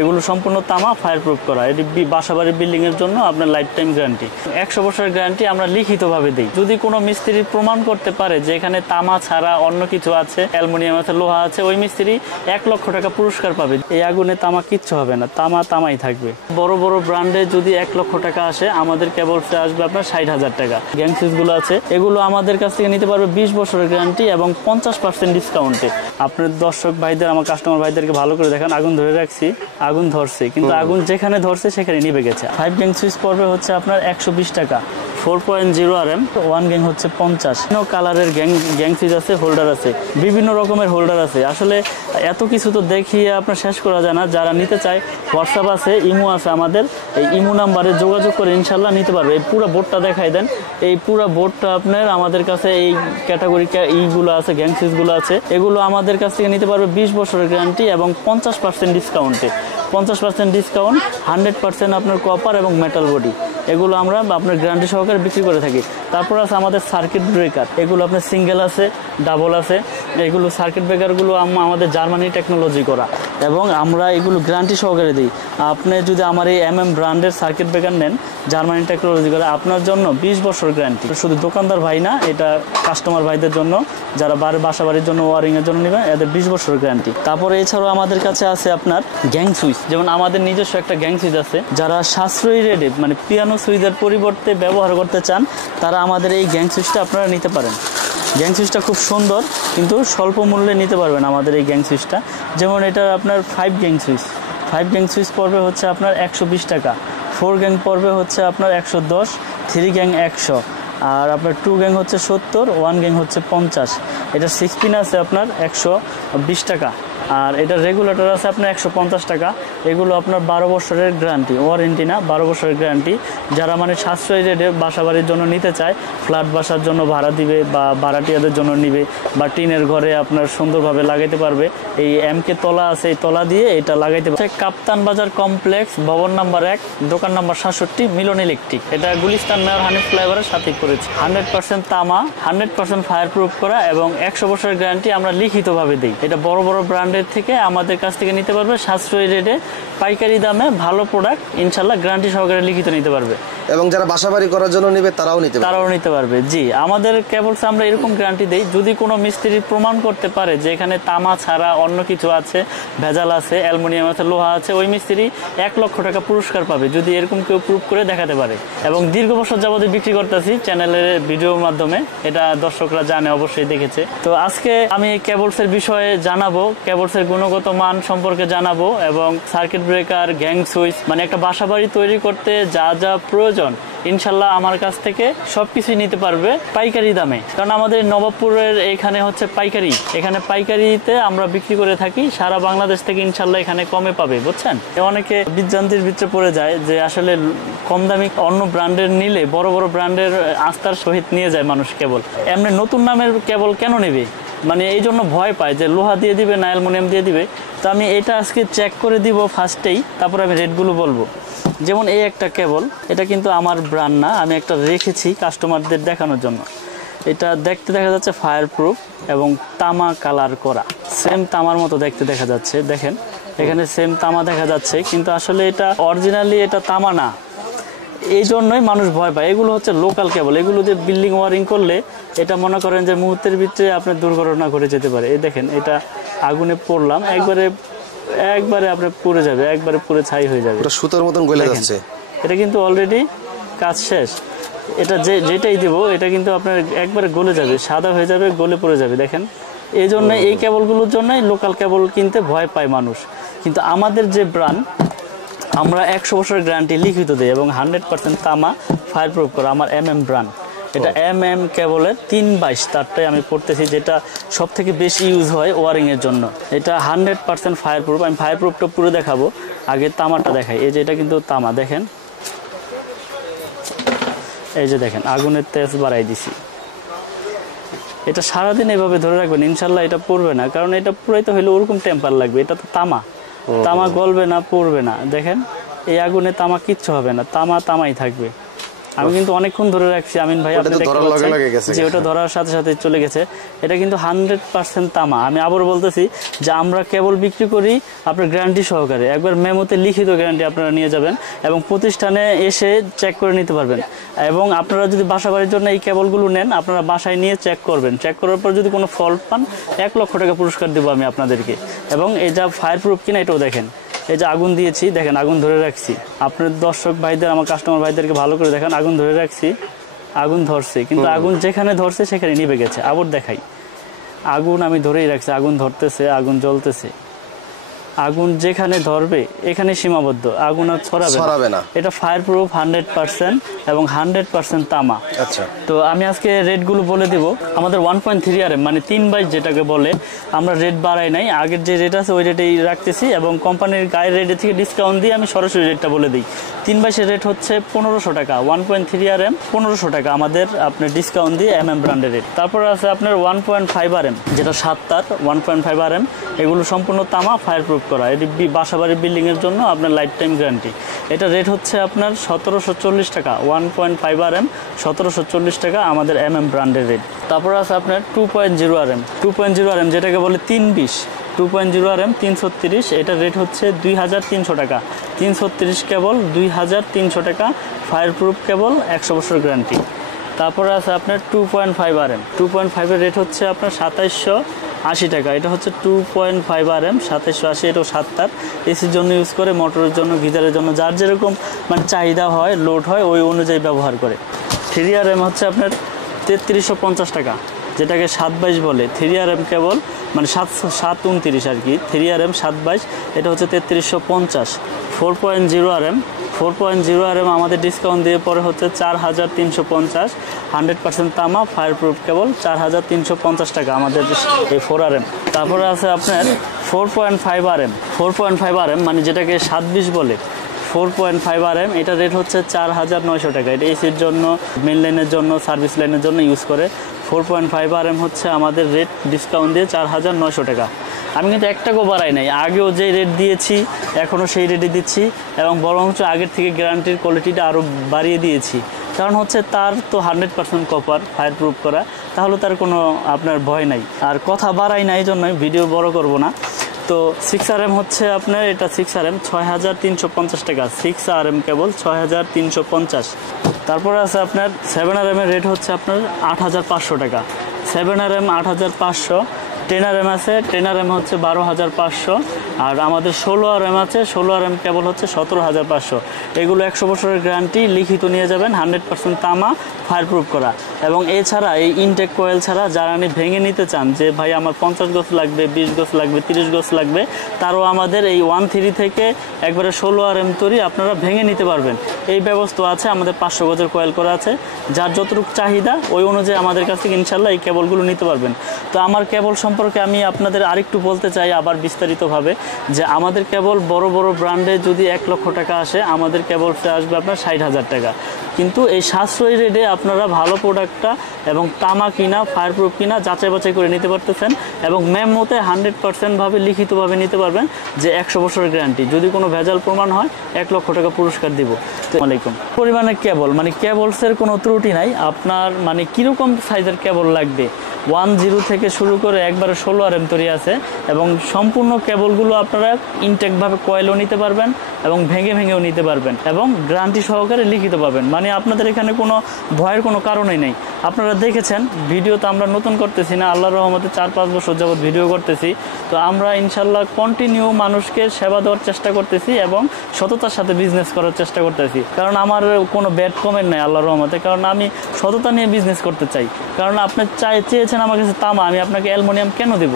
এগুলো সম্পূর্ণ তামা, ফায়ার প্রুফ করা। এটি বাসাবাড়ির বিল্ডিং এর জন্য আপনার লাইফ টাইম গ্যারান্টি, 100 বছরের গ্যারান্টি আমরা লিখিতভাবে দিই। যদি কোনো মিস্ত্রি প্রমাণ করতে পারে যে এখানে তামা ছাড়া অন্য কিছু আছে, অ্যালুমিনিয়াম আছে, লোহা আছে, ওই মিস্ত্রি 1 লক্ষ টাকা পুরস্কার পাবে। এই আগুনে তামা কিচ্ছু হবে না, তামা তামাই থাকবে। বড় বড় ব্র্যান্ডে যদি 1 লক্ষ টাকা আসে, আমাদের কেবলসে আসবে আপনার 60,000 টাকা। গ্যাং সুইচগুলো আছে, এগুলো আমাদের কাছ থেকে নিতে পারবে 20 বছরের গ্যারান্টি এবং 50% ডিসকাউন্টে। আপনার দর্শক ভাইদের, আমার কাস্টমার ভাইদেরকে ভালো করে দেখেন, আগুন ধরে রাখছি, আগুন ধরছে, কিন্তু আগুন যেখানে ধরছে সেখানে নিভে গেছে। 5 গ্যাং সুইচ পড়বে হচ্ছে আপনার 120 টাকা, 4.0 RM, 1 গ্যাং হচ্ছে 50। বিভিন্ন কালারের গ্যাং সুইচ আছে, হোল্ডার আছে, বিভিন্ন রকমের হোল্ডার আছে। আসলে এত কিছু তো দেখিয়ে আপনার শেষ করা যায় না। যারা নিতে চায়, হোয়াটসঅ্যাপ আছে, ইমো আছে আমাদের, এই ইমো নাম্বারে যোগাযোগ করে ইনশাল্লাহ নিতে পারবে। এই পুরো বোর্ডটা দেখাই দেন, এই পুরো বোর্ডটা আপনার আমাদের কাছে এই ক্যাটাগরি এইগুলো আছে, গ্যাং সুইচগুলো আছে, এগুলো আমাদের কাছ থেকে নিতে পারবে 20 বছরের গ্যারান্টি এবং 50% ডিসকাউন্টে। 50% ডিসকাউন্ট, 100% আপনার কপার এবং মেটাল বডি, এগুলো আমরা আপনার গ্যারান্টি সহকারে বিক্রি করে থাকি। তারপর আছে আমাদের সার্কিট ব্রেকার, এগুলো আপনার সিঙ্গেল আছে, ডাবল আছে। এগুলো সার্কিট ব্রেকারগুলো আমাদের জার্মানি টেকনোলজি করা এবং আমরা এগুলো গ্যারান্টি সহকারে দিই। আপনি যদি আমার এই ব্র্যান্ডের সার্কিট ব্রেকার নেন, জার্মানি টেকনোলজি করা, আপনার জন্য 20 বছর গ্যারান্টি। শুধু দোকানদার ভাই না, এটা কাস্টমার ভাইদের জন্য, যারা বাসা বাড়ির জন্য ওয়ারিংয়ের জন্য নেবেন, এদের 20 বছর গ্যারান্টি। তারপরে এছাড়াও আমাদের কাছে আছে আপনার গ্যাং সুইচ, যেমন আমাদের নিজস্ব একটা গ্যাং সুইচ আছে। যারা সাশ্রয়ী রেটে মানে পিয়ানো সুইচের পরিবর্তে ব্যবহার করতে চান, তারা আমাদের এই গ্যাং সুইচটা আপনারা নিতে পারেন। গ্যাং সুইচটা খুব সুন্দর, কিন্তু স্বল্প মূল্যে নিতে পারবেন আমাদের এই গ্যাং সুইচটা। যেমন এটা আপনার 5 গ্যাং সুইচ, 5 গ্যাং সুইচ পড়বে হচ্ছে আপনার 120 টাকা, 4 গ্যাং পড়বে হচ্ছে আপনার 110, 3 গ্যাং 100, আর আপনার 2 গ্যাং হচ্ছে 70, 1 গ্যাং হচ্ছে 50। এটা 6 পিন আছে আপনার 120 টাকা, আর এটা রেগুলেটর আছে আপনার 150 টাকা। এগুলো আপনার 12 বছরের গ্যারান্টি, ওয়ারেন্টি না, 12 বছরের গ্যারান্টি। যারা মানে সাশ্রয়ী রেটে বাসা বাড়ির জন্য নিতে চায়, ফ্ল্যাট বাসার জন্য ভাড়া দিবে বা ভাড়াটিয়াদের জন্য নিবে, বা টিনের ঘরে আপনার সুন্দরভাবে লাগাইতে পারবে, এই MK তলা আছে, এই তলা দিয়ে এটা লাগাইতে পারবে। কাপ্তান বাজার কমপ্লেক্স, ভবন নাম্বার 1, দোকান নাম্বার 67, মিলন ইলেকট্রিক। এটা গুলিস্তান মেয়র হানিফ ফ্লাইওভারের সাথে করেছে। 100% তামা, 100% ফায়ার প্রুফ করা এবং 100 বছরের গ্যারান্টি আমরা লিখিতভাবে দিই। এটা বড় বড় ব্র্যান্ডের থেকে আমাদের কাছ থেকে নিতে পারবে সাশ্রয়ী রেটে, পাইকারি দামে, ভালো প্রোডাক্ট, ইনশাল্লাহ গ্যারান্টি সহকারে লিখিত নিতে পারবে। এবং যারা বাসাবাড়ি করার জন্য নেবে তারাও নিতে পারবে। জি, আমাদের কেবলস আমরা এরকম গ্যারান্টি দেই, যদি কোনো মিস্ত্রি প্রমাণ করতে পারে যে এখানে তামা ছাড়া অন্য কিছু আছে, ভেজাল আছে, অ্যালুমিনিয়াম আছে, লোহা আছে, ওই মিস্ত্রি 1 লক্ষ টাকা পুরস্কার পাবে যদি এরকম কেউ প্রুফ করে দেখাতে পারে। এবং দীর্ঘ বছর যাবত বিক্রি করতেছি চ্যানেলের ভিডিওর মাধ্যমে, এটা দর্শকরা জানে, অবশ্যই দেখেছে। তো আজকে আমি কেবলসের বিষয়ে জানাবো, কেবলসের গুণগত মান সম্পর্কে জানাবো এবং সার্কিট ব্রেকার, গ্যাং সুইচ, মানে একটা বাসাবাড়ি তৈরি করতে যা যা প্রয়োজন ইনশাল্লাহ আমার কাছ থেকে সবকিছুই নিতে পারবে পাইকারি দামে। কারণ আমাদের নবাবপুরের এখানে হচ্ছে পাইকারি, এখানে পাইকারিতে আমরা বিক্রি করে থাকি। সারা বাংলাদেশ থেকে ইনশাল্লাহ এখানে কমে পাবে, বুঝছেন। অনেকে বিভ্রান্তির ভিতরে পড়ে যায় যে আসলে কম দামি অন্য ব্র্যান্ডের নিলে, বড় বড় ব্র্যান্ডের আস্থার সহিত নিয়ে যায় মানুষ কেবল। এমনি নতুন নামের কেবল কেন নেবে, মানে এই জন্য ভয় পায় যে লোহা দিয়ে দিবে না অ্যালুমিনিয়াম দিয়ে দিবে। তো আমি এটা আজকে চেক করে দিব ফার্স্টেই, তারপর আমি রেটগুলো বলবো। যেমন এই একটা কেবল, এটা কিন্তু আমার ব্র্যান্ড না, আমি একটা রেখেছি কাস্টমারদের দেখানোর জন্য। এটা দেখতে দেখা যাচ্ছে ফায়ার প্রুফ এবং তামা কালার করা, সেম তামার মতো দেখতে দেখা যাচ্ছে। দেখেন এখানে সেম তামা দেখা যাচ্ছে, কিন্তু আসলে এটা অরিজিনালি এটা তামা না, এই জন্যই মানুষ ভয় পায়। এগুলো হচ্ছে লোকাল কেবল, এগুলো দিয়ে বিল্ডিং ওয়ারিং করলে এটা মনে করেন যে মুহূর্তের ভিতরে আপনার দুর্ঘটনা ঘটে যেতে পারে। এই দেখেন, এটা আগুনে পড়লাম, একবারে আপনার পুড়ে যাবে, একবারে পুড়ে ছাই হয়ে যাবে, এটা সুতোর মতন গলে যাচ্ছে। এটা কিন্তু অলরেডি কাজ শেষ। এটা যেটাই দিব এটা কিন্তু আপনার একবারে গলে যাবে, সাদা হয়ে যাবে, গলে পড়ে যাবে। দেখেন, এই জন্য এই কেবলগুলোর জন্যই লোকাল কেবল কিনতে ভয় পায় মানুষ। কিন্তু আমাদের যে ব্র্যান্ড, আমরা 100 বছরের গ্যারান্টি লিখিত দিই এবং 100% তামা, ফায়ার প্রুফ করা আমার ব্র্যান্ড। এটা কেবলের 322 তারটাই আমি পড়তেছি, যেটা সব থেকে বেশি ইউজ হয় ওয়ারিং এর জন্য। এটা 100% ফায়ার প্রুফ। আমি ফায়ার প্রুফটা পুরো দেখাবো, আগে তামাটা দেখাই। এই যে এটা কিন্তু তামা, দেখেন, এই যে দেখেন আগুনের তেজ বাড়াই দিছি। এটা সারাদিন এভাবে ধরে রাখবেন, ইনশাল্লাহ এটা পড়বে না, কারণ এটা পুরাইতে হইলে ওরকম টেম্পার লাগবে। এটা তো তামা, তামা গলবে না, পড়বে না। দেখেন এই আগুনে তামা কিচ্ছু হবে না, তামা তামাই থাকবে। আমি কিন্তু অনেকক্ষণ ধরে রাখছি আমিন ভাই, আপনি দেখতে পাচ্ছেন যে ওটা ধরার সাথে সাথে চলে গেছে। এটা কিন্তু 100% তামা। আমি আবার বলতেছি যে আমরা কেবল বিক্রি করি আপনার গ্যারান্টি সহকারে, একবার মেমোতে লিখিত গ্যারান্টি আপনারা নিয়ে যাবেন এবং প্রতিষ্ঠানে এসে চেক করে নিতে পারবেন। এবং আপনারা যদি বাসা বাড়ির জন্য এই কেবলগুলো নেন, আপনারা বাসায় নিয়ে চেক করবেন, চেক করার পর যদি কোনো ফল্ট পান 1 লক্ষ টাকা পুরস্কার দেবো আমি আপনাদেরকে। এবং এই যা ফায়ার প্রুফ কিনা এটাও দেখেন, এই যে আগুন দিয়েছি দেখেন, আগুন ধরে রাখছি। আপনার দর্শক ভাইদের, আমার কাস্টমার ভাইদেরকে ভালো করে দেখেন, আগুন ধরে রাখছি, আগুন ধরছে, কিন্তু আগুন যেখানে ধরছে সেখানে নিভে গেছে। আবার দেখাই, আগুন আমি ধরেই রাখছি, আগুন ধরতেছে, আগুন জ্বলতেছে। আগুন যেখানে ধরবে এখানে সীমাবদ্ধ, আগুন আর ছড়াবে না। এটা ফায়ার প্রুফ 100% এবং 100% তামা। আচ্ছা, তো আমি আজকে রেটগুলো বলে দেব। আমাদের 1.3 RM মানে 3/22 যেটাকে বলে, আমরা রেট বাড়াই নাই, আগের যে রেট আছে ওই রেটেই রাখতেছি এবং কোম্পানির গায়ের রেট থেকে ডিসকাউন্ট দিয়ে আমি সরাসরি রেটটা বলে দিই। 3/22 রেট হচ্ছে 1500 টাকা, 1.3 RM 1500 টাকা আমাদের আপনার ডিসকাউন্ট দিয়ে MM ব্র্যান্ডের রেট। তারপর আছে আপনার 1.5 RM যেটা 7 তার 1.5 RM, এগুলো সম্পূর্ণ তামা, ফায়ার প্রুফ করা। এটি বাসাবাড়ির বিল্ডিং এর জন্য আপনার লাইফ টাইম গ্যারান্টি। এটা রেট হচ্ছে আপনার 1740 টাকা, 1.5 RM 1740 টাকা আমাদের MM ব্র্যান্ডের রেট। তারপর আছে আপনার 2.0 RM, 2.0 RM যেটাকে বলে 320, 2.0 RM 330, এটা রেট হচ্ছে 2300 টাকা। 330 কেবল 2300 টাকা, ফায়ার প্রুফ কেবল 100 বছর গ্যারান্টি। তারপরে আছে আপনার 2.5 RM, 2.5 এর রেট হচ্ছে আপনার 2780 টাকা। এটা হচ্ছে 2.5 RM 2780, এটাও 7 তার, এসির জন্য ইউজ করে, মোটরের জন্য, গিজারের জন্য, যার যেরকম মানে চাহিদা হয়, লোড হয়, ওই অনুযায়ী ব্যবহার করে। 3 RM হচ্ছে আপনার 3350 টাকা, যেটাকে 7/22 বলে। 3 RM কেবল মানে 729 আর কি, 3 RM 7/22, এটা হচ্ছে 3350। 4.0 RM, 4.0 RM আমাদের ডিসকাউন্ট দিয়ে পরে হচ্ছে 4350, 100% তামা, ফায়ার প্রুফ কেবল 4350 টাকা আমাদের এই 4 RM। তারপরে আছে আপনার 4.5 RM, 4.5 RM মানে যেটাকে 720 বলে, 4.5 RM, এটা রেট হচ্ছে 4900 টাকা। এটা এসির জন্য, মেন লাইনের জন্য, সার্ভিস লাইনের জন্য ইউজ করে। 4.5 RM হচ্ছে আমাদের রেট ডিসকাউন্ট দিয়ে 4900 টাকা। আমি কিন্তু 1 টাকাও বাড়াই নাই, আগেও যে রেট দিয়েছি এখনও সেই রেটে দিচ্ছি এবং বরঞ্চ আগের থেকে গ্যারান্টির কোয়ালিটিটা আরও বাড়িয়ে দিয়েছি। কারণ হচ্ছে তার তো 100% কপার, ফায়ার প্রুফ করা, তাহলে তার কোনো আপনার ভয় নাই। আর কথা বাড়াই না, এই জন্যই ভিডিও বড় করব না। তো 6 RM হচ্ছে আপনার, এটা 6 RM 6350 টাকা, 6 RM কেবল 6350। তারপরে আছে আপনার 7 RM এর রেট হচ্ছে আপনার 8500 টাকা, 7 RM 8500। 10 RM আছে, 10 RM হচ্ছে 12500, আর আমাদের 16 RM আছে, 16 RM কেবল হচ্ছে 17500। এগুলো 100 বছরের গ্যারান্টি, লিখিত নিয়ে যাবেন, 100% তামা, ফায়ার প্রুফ করা। এবং এছাড়া এই ইনটেক কয়েল ছাড়া যারা ভেঙে নিতে চান যে ভাই আমার 50 গজ লাগবে, 20 গজ লাগবে, 30 গজ লাগবে, তারও আমাদের এই 13 থেকে একবারে 16 RM তৈরি আপনারা ভেঙে নিতে পারবেন, এই ব্যবস্থা আছে। আমাদের 500 গজের কয়েল করা আছে, যার যতটুকু চাহিদা ওই অনুযায়ী আমাদের কাছ থেকে ইনশাল্লাহ এই কেবলগুলো নিতে পারবেন। তো আমার কেবল সম্পর্কে আমি আপনাদের আরেকটু বলতে চাই আবার বিস্তারিতভাবে, যে আমাদের কেবল বড় বড় ব্র্যান্ডে যদি 1 লক্ষ টাকা আসে, আমাদের কেবলটা আসবে আপনার 60,000 টাকা। কিন্তু এই সাশ্রয়ী রেটে আপনারা ভালো প্রোডাক্টটা এবং তামা কিনা, ফায়ার প্রুফ কিনা যাচাই বাছাই করে নিতে পারতেছেন এবং মেমোতে 100% ভাবে লিখিতভাবে নিতে পারবেন যে 100 বছরের গ্যারান্টি। যদি কোনো ভেজাল প্রমাণ হয় 1 লক্ষ টাকা পুরস্কার দিব। আসসালামু আলাইকুম। পরিমাণে কেবল মানে কেবলসের কোনো ত্রুটি নাই, আপনার মানে কীরকম সাইজের কেবল লাগবে, 10 থেকে শুরু করে একবারে 16 RM তৈরি আছে এবং সম্পূর্ণ কেবলগুলো আপনারা ইনটেকভাবে কয়েলও নিতে পারবেন এবং ভেঙে ভেঙেও নিতে পারবেন এবং গ্যারান্টি সহকারে লিখিত পাবেন। মানে আপনাদের এখানে কোনো ভয়ের কোনো কারণই নেই। আপনারা দেখেছেন ভিডিও তো আমরা নতুন করতেছি না, আল্লাহর রহমতে 4-5 বছর যাবত ভিডিও করতেছি। তো আমরা ইনশাল্লাহ কন্টিনিউ মানুষকে সেবা দেওয়ার চেষ্টা করতেছি এবং সততার সাথে বিজনেস করার চেষ্টা করতেছি। কারণ আমার কোনো ব্যাড কমেন্ট নাই আল্লাহর রহমতে, কারণ আমি সততা নিয়ে বিজনেস করতে চাই। কারণ আপনি চেয়েছেন আমার কাছে তামা, আমি আপনাকে অ্যালুমিনিয়াম কেন দেব?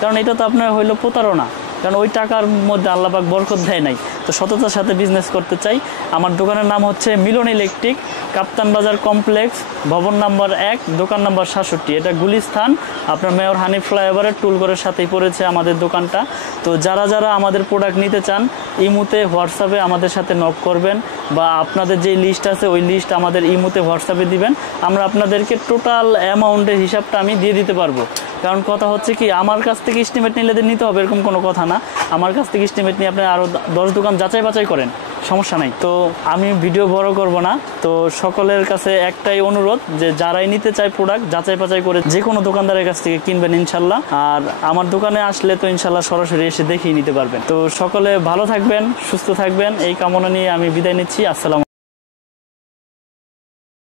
কারণ এটা তো আপনার হইলো প্রতারণা, কারণ ওই টাকার মধ্যে আল্লাহ পাক বরকত দেয় নাই। তো সততার সাথে বিজনেস করতে চাই। আমার দোকানের নাম হচ্ছে মিলন ইলেকট্রিক, কাপ্তান বাজার কমপ্লেক্স, ভবন নাম্বার 1, দোকান নাম্বার 67। এটা গুলিস্থান, আপনার মেয়র হানিফ ফ্লাইওভারের টুলঘরের সাথেই পড়েছে আমাদের দোকানটা। তো যারা যারা আমাদের প্রোডাক্ট নিতে চান, ইমুতে হোয়াটসঅ্যাপে আমাদের সাথে নক করবেন বা আপনাদের যে লিস্ট আছে ওই লিস্ট আমাদের ইমুতে হোয়াটসঅ্যাপে দিবেন। আমরা আপনাদেরকে টোটাল অ্যামাউন্টের হিসাবটা আমি দিয়ে দিতে পারবো। কারণ কথা হচ্ছে কি, আমার কাছ থেকে এস্টিমেট নিলে নিতে হবে এরকম কোনো কথা না। আমার কাছ থেকে এস্টিমেট নিয়ে আপনি আরও 10 দোকান যাচাই বাছাই করেন, সমস্যা নাই। তো আমি ভিডিও বড় করব না, তো সকলের কাছে একটাই অনুরোধ যে যারাই নিতে চায় প্রোডাক্ট যাচাই বাছাই করে যে কোনো দোকানদারের কাছ থেকে কিনবেন ইনশাল্লাহ। আর আমার দোকানে আসলে তো ইনশাল্লাহ সরাসরি এসে দেখেই নিতে পারবেন। তো সকলে ভালো থাকবেন, সুস্থ থাকবেন, এই কামনা নিয়ে আমি বিদায় নিচ্ছি। আসসালাম।